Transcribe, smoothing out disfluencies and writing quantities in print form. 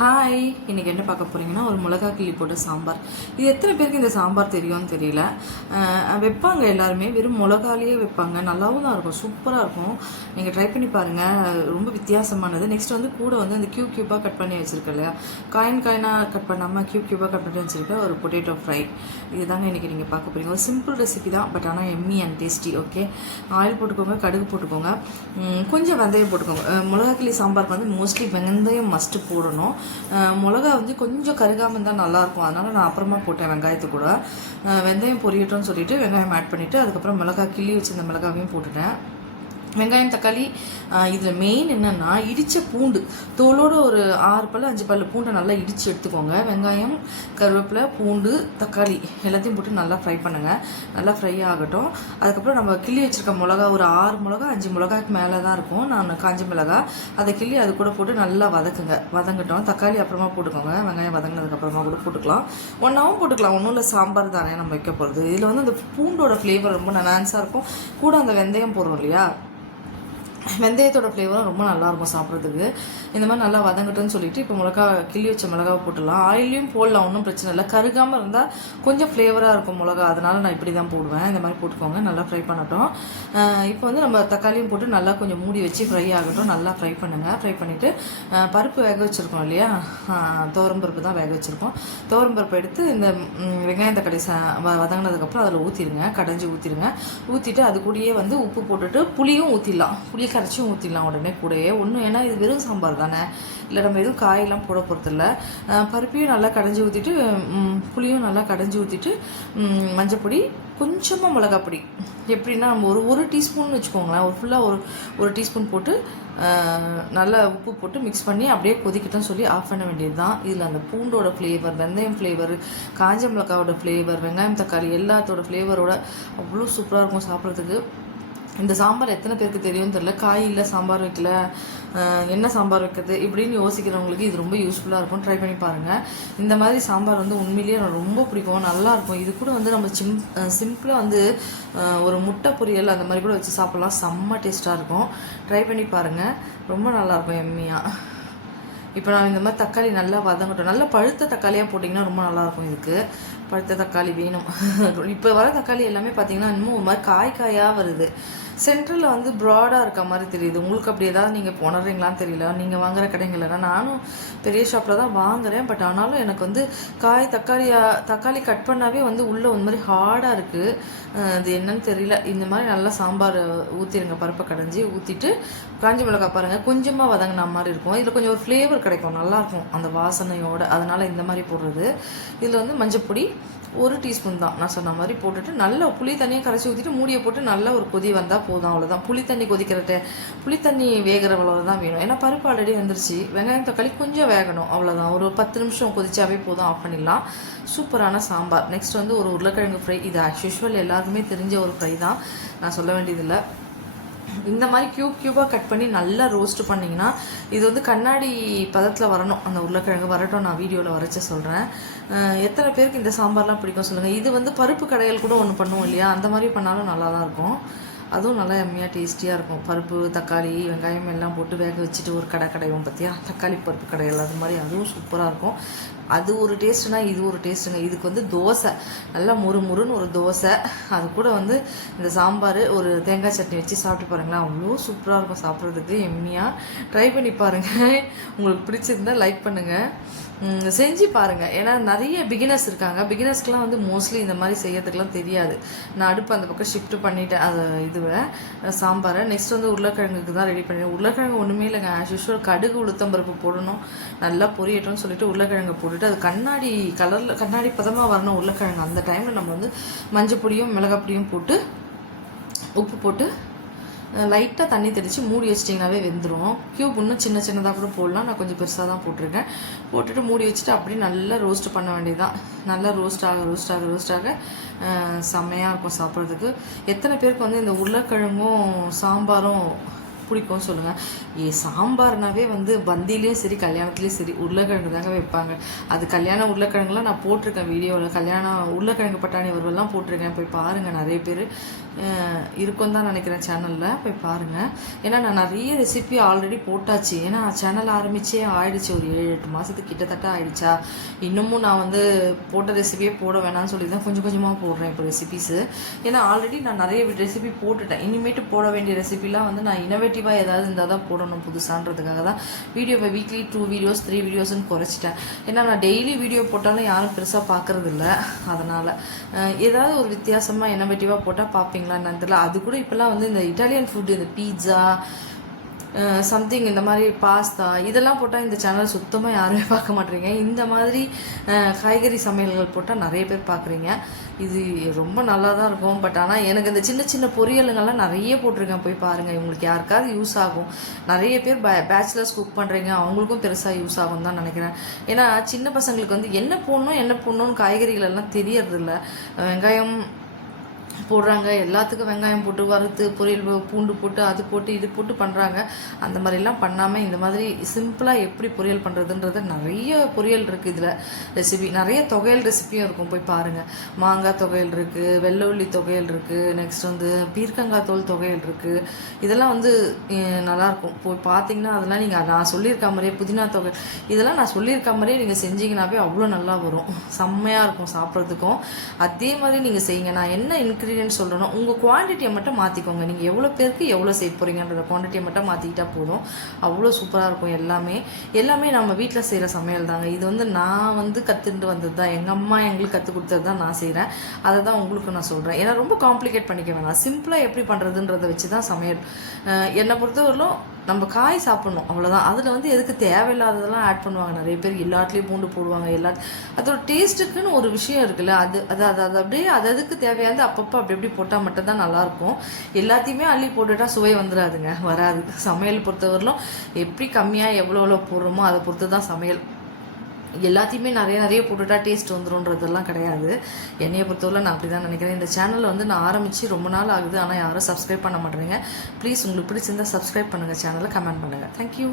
Hi, இன்றைக்கி என்ன பார்க்க போகிறீங்கன்னா ஒரு மிளகா கிள்ளி போட்ட சாம்பார். இது எத்தனை பேருக்கு இந்த சாம்பார் தெரியும்னு தெரியல. வைப்பாங்க எல்லாருமே, வெறும் மிளகாலேயே வைப்பாங்க. நல்லாவும் தான் இருக்கும், சூப்பராக இருக்கும். நீங்கள் ட்ரை பண்ணி பாருங்கள், ரொம்ப வித்தியாசமானது. நெக்ஸ்ட் வந்து கூட வந்து அந்த க்யூபாக கட் பண்ணி வச்சுருக்க இல்லையா, காயினாக கட் பண்ணாமல் க்யூபாக கட் பண்ணி வச்சுருக்க ஒரு பொட்டேட்டோ ஃப்ரை. இதுதாங்க இன்றைக்கி நீங்கள் பார்க்க போகிறீங்க. ஒரு சிம்பிள் ரெசிபி தான், பட் ஆனால் yummy and tasty. Okay, oil போட்டுக்கோங்க, கடுகு போட்டுக்கோங்க, கொஞ்சம் வெந்தயம் போட்டுக்கோங்க. மிளகா கிள்ளி சாம்பாருக்கு வந்து மோஸ்ட்லி வெந்தயம் மஸ்ட்டு போடணும். மிளகா வந்து கொஞ்சம் கருகாமல் இருந்தால் நல்லாயிருக்கும், அதனால் நான் அப்புறமா போட்டேன் வெங்காயத்து கூட. வெந்தயம் பொரியட்டும்னு சொல்லிவிட்டு வெங்காயம் ஆட் பண்ணிவிட்டு அதுக்கப்புறம் மிளகா கிள்ளி வச்சு மிளகாவையும் போட்டுட்டேன். வெங்காயம் தக்காளி. இதில் மெயின் என்னென்னா இடித்த பூண்டு தோலோடு ஒரு 6 பல் 5 பல் பூண்டை நல்லா இடித்து எடுத்துக்கோங்க. வெங்காயம், கருவேப்பிலை, பூண்டு, தக்காளி எல்லாத்தையும் போட்டு நல்லா ஃப்ரை பண்ணுங்கள். நல்லா ஃப்ரை ஆகட்டும். அதுக்கப்புறம் நம்ம கிள்ளி வச்சுருக்க மிளகா ஒரு 6 மிளகா 5 மிளகாய்க்கு மேலே தான் இருக்கும். நான் காஞ்ச மிளகா அதை கிள்ளி அது கூட போட்டு நல்லா வதங்கட்டும். தக்காளி அப்புறமா போட்டுக்கோங்க. வெங்காயம் வதங்கினதுக்கப்புறமா கூட போட்டுக்கலாம். ஒன்றாவும் போட்டுக்கலாம், ஒன்றும் இல்லை, சாம்பார் தானே நம்ம வைக்க போகிறது. இதில் வந்து அந்த பூண்டோட ஃப்ளேவர் ரொம்ப நனான்ஸாக இருக்கும். கூட அந்த வெந்தயம் போடுறோம் இல்லையா, வெந்தயத்தோட ஃப்ளேவரும் ரொம்ப நல்லாயிருக்கும் சாப்பிட்றதுக்கு. இந்த மாதிரி நல்லா வதங்கட்டும்னு சொல்லிட்டு இப்போ மிளகா கிள்ளி வச்ச மிளகாவை போட்டுடலாம். ஆயிலையும் போடலாம், ஒன்றும் பிரச்சனை இல்லை. கருகாமல் இருந்தால் கொஞ்சம் ஃப்ளேவராக இருக்கும் மிளகா, அதனால் நான் இப்படி தான் போடுவேன். இந்த மாதிரி போட்டுக்கோங்க, நல்லா ஃப்ரை பண்ணட்டும். இப்போ வந்து நம்ம தக்காளியும் போட்டு நல்லா கொஞ்சம் மூடி வச்சு ஃப்ரை ஆகட்டும். நல்லா ஃப்ரை பண்ணுங்கள். ஃப்ரை பண்ணிவிட்டு பருப்பு வேக வச்சுருக்கோம் இல்லையா, துவரம்பருப்பு தான் வேக வச்சுருக்கோம். துவரம்பருப்பு எடுத்து இந்த வெங்காயம் தக்காளி வதங்கினதுக்கப்புறம் அதில் ஊற்றிடுங்க, கடைஞ்சி ஊற்றிடுங்க. ஊற்றிட்டு அது கூடயே வந்து உப்பு போட்டுட்டு புளியும் ஊற்றிடலாம். புளி கரைச்சும் ஊற்றிடலாம் உடனே கூடயே. ஒன்றும் ஏன்னா இது வெறும் சாம்பார் தானே, இல்லை நம்ம எதுவும் காயெல்லாம் போட போகிறதில்ல. பருப்பையும் நல்லா கடைஞ்சி ஊற்றிட்டு புளியும் நல்லா கடைஞ்சி ஊற்றிட்டு மஞ்சப்பொடி, கொஞ்சமாக மிளகாப்பொடி, எப்படின்னா நம்ம ஒரு டீஸ்பூன் வச்சுக்கோங்களேன். ஃபுல்லாக ஒரு டீஸ்பூன் போட்டு நல்லா உப்பு போட்டு மிக்ஸ் பண்ணி அப்படியே கொதிக்கட்டும் சொல்லி ஆஃப் பண்ண வேண்டியது தான். இதில் அந்த பூண்டோட ஃப்ளேவர், வெந்தயம் ஃப்ளேவர், காஞ்ச மிளகாவோட ஃப்ளேவர், வெங்காயம் தக்காளி எல்லாத்தோட ஃப்ளேவரோட அவ்வளோ சூப்பராக இருக்கும் சாப்பிட்றதுக்கு. இந்த சாம்பார் எத்தனை பேருக்கு தெரியும்னு தெரியல. காய் இல்லை, சாம்பார் வைக்கல, என்ன சாம்பார் வைக்கிறது இப்படின்னு யோசிக்கிறவங்களுக்கு இது ரொம்ப யூஸ்ஃபுல்லாக இருக்கும். ட்ரை பண்ணி பாருங்கள். இந்த மாதிரி சாம்பார் வந்து உண்மையிலேயே எனக்கு ரொம்ப பிடிக்கும், நல்லாயிருக்கும். இது கூட வந்து நம்ம சிம்பிளாக வந்து ஒரு முட்டை பொரியல் அந்த மாதிரி கூட வச்சு சாப்பிட்லாம், செம்ம டேஸ்ட்டாக இருக்கும். ட்ரை பண்ணி பாருங்கள், ரொம்ப நல்லாயிருக்கும் எம்மியாக. இப்போ நான் இந்த மாதிரி தக்காளி நல்லா வதங்கட்டும். நல்லா பழுத்த தக்காளியாக போட்டிங்கன்னா ரொம்ப நல்லாயிருக்கும். இதுக்கு பழுத்த தக்காளி வேணும். இப்போ வர தக்காளி எல்லாமே பார்த்தீங்கன்னா இன்னும் ஒரு மாதிரி காயாக வருது. சென்ட்ரலில் வந்து ப்ராடாக இருக்க மாதிரி தெரியுது. உங்களுக்கு அப்படி ஏதாவது நீங்கள் உணர்றீங்களான்னு தெரியல. நீங்கள் வாங்குகிற கடைங்கள்னா, நானும் பெரிய ஷாப்பில் தான் வாங்குகிறேன். பட் ஆனாலும் எனக்கு வந்து தக்காளி கட் பண்ணாவே வந்து உள்ளே ஒரு மாதிரி ஹார்டாக இருக்குது. அது என்னன்னு தெரியல. இந்த மாதிரி நல்லா சாம்பார் ஊற்றிடுங்க. பருப்பை கடைஞ்சி ஊற்றிட்டு காஞ்சி மிளகா பாருங்கள், கொஞ்சமாக வதங்கின மாதிரி இருக்கும். இதில் கொஞ்சம் ஒரு ஃப்ளேவர் கிடைக்கும், நல்லாயிருக்கும் அந்த வாசனையோடு. அதனால் இந்த மாதிரி போடுறது. இதில் வந்து மஞ்சப்பொடி 1 டீஸ்பூன் தான் நான் சொன்ன மாதிரி போட்டுட்டு நல்லா புளி தண்ணியை கரைச்சி ஊற்றிட்டு மூடியை போட்டு நல்லா ஒரு கொதி வந்தால் போதும், அவ்வளோதான். புளி தண்ணி வேகிற அவ்வளோ தான் வேணும். ஏன்னா பருப்பு ஆல்ரெடி வந்துருச்சு. வெங்காயம் தக்காளி கொஞ்சம் வேகணும், அவ்வளோதான். ஒரு 10 நிமிஷம் கொதிச்சாவே போதும், ஆஃப் பண்ணிடலாம். சூப்பரான சாம்பார். நெக்ஸ்ட் வந்து ஒரு உருளைக்கிழங்கு ஃப்ரை. இது ஆக்சுவல் எல்லாருக்குமே தெரிஞ்ச ஒரு ஃப்ரை தான், நான் சொல்ல வேண்டியதில்லை. இந்த மாதிரி க்யூபாக கட் பண்ணி நல்லா ரோஸ்ட் பண்ணிங்கன்னா இது வந்து கண்ணாடி பதத்தில் வரணும். அந்த உருளைக்கிழங்கு வரட்டும், நான் வீடியோவில் வரைச்ச சொல்கிறேன். எத்தனை பேருக்கு இந்த சாம்பார்லாம் பிடிக்கும் சொல்லுங்கள். இது வந்து பருப்பு கடையில் கூட ஒன்று பண்ணுவோம் இல்லையா, அந்த மாதிரி பண்ணாலும் நல்லா தான் இருக்கும். அதுவும் நல்லா எம்மியாக டேஸ்டியாக இருக்கும். பருப்பு, தக்காளி, வெங்காயம் எல்லாம் போட்டு வேக வச்சுட்டு ஒரு கடையும் பார்த்தியா, தக்காளி பருப்பு கடையில், அது மாதிரி அதுவும் சூப்பராக இருக்கும். அது ஒரு டேஸ்ட்டுனா இது ஒரு டேஸ்ட்டுங்க. இதுக்கு வந்து தோசை, நல்லா முறுமுறுன்னு ஒரு தோசை, அது கூட வந்து இந்த சாம்பார், ஒரு தேங்காய் சட்னி வச்சு சாப்பிட்டு பாருங்களேன், அவ்வளோ சூப்பராக இருக்கும் சாப்பிட்றதுக்கு, எம்மியாக. ட்ரை பண்ணி பாருங்கள். உங்களுக்கு பிடிச்சிருந்தா லைக் பண்ணுங்கள், செஞ்சு பாருங்கள். ஏன்னா நிறைய பிகினர்ஸ் இருக்காங்க. பிகினர்ஸ்க்கெலாம் வந்து மோஸ்ட்லி இந்த மாதிரி செய்யறதுக்கெலாம் தெரியாது. நான் அடுப்பு அந்த பக்கம் ஷிஃப்ட் பண்ணிவிட்டேன் அது இதுவை சாம்பாரை. நெக்ஸ்ட் வந்து உருளைக்கிழங்குக்கு தான் ரெடி பண்ணிடுவேன். உருளைக்கிழங்கு ஒன்றுமே இல்லைங்க, ஆஸ் யூஷுவல் கடுகு உளுத்தம்பருப்பு போடணும், நல்லா பொரியட்டும்னு சொல்லிட்டு உருளைக்கிழங்கு போட்டுட்டு அது கண்ணாடி பதமாக வரணும் உருளைக்கிழங்கு. அந்த டைமில் நம்ம வந்து மஞ்சள் பொடியும் மிளகாய் பொடியும் போட்டு உப்பு போட்டு லைட்டாக தண்ணி தெளித்து மூடி வச்சிட்டிங்கனாவே வெந்துடும். க்யூப் இன்னும் சின்னதாக கூட போடலாம், நான் கொஞ்சம் பெருசாக தான் போட்டிருக்கேன். போட்டுட்டு மூடி வச்சுட்டு அப்படியே நல்லா ரோஸ்ட் பண்ண வேண்டியதுதான். நல்லா ரோஸ்ட் ஆக செம்மையாக இருக்கும் சாப்பிட்றதுக்கு. எத்தனை பேருக்கு வந்து இந்த உருளைக்கிழங்கும் சாம்பாரும் பிடிக்கும்னு சொல்லுங்கள். சாம்பார்னாவே வந்து பந்திலையும் சரி கல்யாணத்துலேயும் சரி உருளைக்கிழங்கு தாங்க வைப்பாங்க. அது கல்யாண உருளைக்கிழங்குலாம் நான் போட்டிருக்கேன் வீடியோவில், கல்யாணம் உருளைக்கிழங்கு பட்டாணி வறுவல்லாம் போட்டிருக்கேன். போய் பாருங்கள், நிறைய பேர் இருக்கும் தான் நினைக்கிறேன் சேனலில், போய் பாருங்கள். ஏன்னா நான் நிறைய ரெசிபி ஆல்ரெடி போட்டாச்சு. ஏன்னா சேனல் ஆரம்பிச்சே ஆயிடுச்சு, ஒரு 7-8 மாதத்துக்கு கிட்டத்தட்ட ஆயிடுச்சா. இன்னமும் நான் வந்து போட்ட ரெசிபியே போட வேணாம்னு சொல்லி தான் கொஞ்சம் கொஞ்சமாக போடுறேன் இப்போ ரெசிபிஸு. ஏன்னா ஆல்ரெடி நான் நிறைய ரெசிபி போட்டுட்டேன். இனிமேட்டு போட வேண்டிய ரெசிபிலாம் வந்து நான் இனோவேட்டிவாக ஏதாவது இருந்தால் தான் போடணும் புதுசான்றதுக்காக தான் வீடியோவை வீக்லி 2 வீடியோஸ் 3 வீடியோஸ்ன்னு குறைச்சிட்டேன். ஏன்னா நான் டெய்லி வீடியோ போட்டாலும் யாரும் பெருசாக பார்க்குறதில்ல. அதனால் ஏதாவது ஒரு வித்தியாசமாக இனோவேட்டிவாக போட்டால் பார்ப்பீங்களா என்னன்னு தெரியல. அது கூட இப்போல்லாம் வந்து இந்த இட்டாலியன் ஃபுட்டு, இந்த பீட்சா சம்திங், இந்த மாதிரி பாஸ்தா இதெல்லாம் போட்டால் இந்த சேனல் சுத்தமாக யாருமே பார்க்க மாட்டேறீங்க. இந்த மாதிரி காய்கறி சமையல்கள் போட்டால் நிறைய பேர் பார்க்குறீங்க. இது ரொம்ப நல்லா தான் இருக்கும். பட் ஆனால் எனக்கு இந்த சின்ன சின்ன பொரியலுங்கள்லாம் நிறைய போட்டிருக்கேன், போய் பாருங்கள். இவங்களுக்கு யாருக்காவது யூஸ் ஆகும். நிறைய பேர் பேச்சுலர்ஸ் குக் பண்ணுறீங்க, அவங்களுக்கும் பெருசாக யூஸ் ஆகும் தான் நினைக்கிறேன். ஏன்னா சின்ன பசங்களுக்கு வந்து என்ன போடணும்னு காய்கறிகள் எல்லாம் தெரியறதில்ல. வெங்காயம் போடுறாங்க, எல்லாத்துக்கும் வெங்காயம் போட்டு வறுத்து பொரியல் பூண்டு போட்டு அது போட்டு இது போட்டு பண்ணுறாங்க. அந்த மாதிரிலாம் பண்ணாமல் இந்த மாதிரி சிம்பிளாக எப்படி பொரியல் பண்ணுறதுன்றது நிறைய பொரியல் இருக்குது. இதில் ரெசிபி நிறைய தொகையல் ரெசிபியும் இருக்கும், போய் பாருங்கள். மாங்காய் தொகையல் இருக்குது, வெள்ளை தொகையல் இருக்குது, நெக்ஸ்ட் வந்து பீர்க்கங்காய் தோல் தொகையல் இருக்குது. இதெல்லாம் வந்து நல்லாயிருக்கும். போய் பார்த்தீங்கன்னா அதெல்லாம் நீங்கள் நான் சொல்லியிருக்க மாதிரியே புதினா தொகை இதெல்லாம் நான் சொல்லியிருக்க மாதிரியே நீங்கள் செஞ்சீங்கன்னாவே அவ்வளோ நல்லா வரும், செம்மையாக இருக்கும் சாப்பிட்றதுக்கும். அதே மாதிரி நீங்கள் செய்யுங்க. நான் என்ன இன்க்ரீடியன்ட் சொல்லணும், உங்கள் குவான்டிட்டியை மட்டும் மாற்றிக்கோங்க. நீங்கள் எவ்வளோ பேருக்கு எவ்வளோ செய்ய போகிறீங்கன்ற குவான்டிட்டியை மட்டும் மாற்றிக்கிட்டா போதும். அவ்வளோ சூப்பராக இருக்கும். எல்லாமே நம்ம வீட்டில் செய்கிற சமையல் தாங்க. இது வந்து நான் வந்து கற்றுட்டு வந்தது தான், எங்கள் அம்மா எங்களுக்கு கற்றுக் கொடுத்தது தான் நான் செய்கிறேன். அதை தான் உங்களுக்கு நான் சொல்கிறேன். ஏன்னா ரொம்ப காம்ப்ளிகேட் பண்ணிக்க வேணாம், சிம்பிளாக எப்படி பண்ணுறதுன்றதை வச்சு தான் சமையல். என்னை பொறுத்தவரையிலும் நம்ம காய் சாப்பிட்ணும், அவ்வளோதான். அதில் வந்து எதுக்கு தேவையில்லாததெல்லாம் ஆட் பண்ணுவாங்க நிறைய பேர். எல்லாத்துலேயும் பூண்டு போடுவாங்க, அதோட டேஸ்ட்டுக்குன்னு ஒரு விஷயம் இருக்குல்ல, அது அப்படியே அதுக்கு தேவையானது அப்பப்போ அப்படி போட்டால் மட்டும்தான் நல்லாயிருக்கும். எல்லாத்தையுமே அள்ளி போட்டுட்டா சுவை வந்துடாதுங்க, வராது. சமையல் பொறுத்தவரையிலும் எப்படி கம்மியாக எவ்வளோ போடுறோமோ அதை பொறுத்து தான் சமையல். எல்லாத்தையுமே நிறைய போட்டுட்டா டேஸ்ட் வந்துடும்ன்றதெல்லாம் கிடையாது. என்னையை பொறுத்தவரை நான் அப்படி தான் நினைக்கிறேன். இந்த சேனலில் வந்து நான் ஆரம்பித்து ரொம்ப நாள் ஆகுது, ஆனால் யாரும் சப்ஸ்கிரைப் பண்ண மாட்டேறீங்க. ப்ளீஸ் உங்களுக்கு பிடிச்சிருந்தால் சப்ஸ்கிரைப் பண்ணுங்கள், சேனலை கமெண்ட் பண்ணுங்கள். தேங்க்யூ.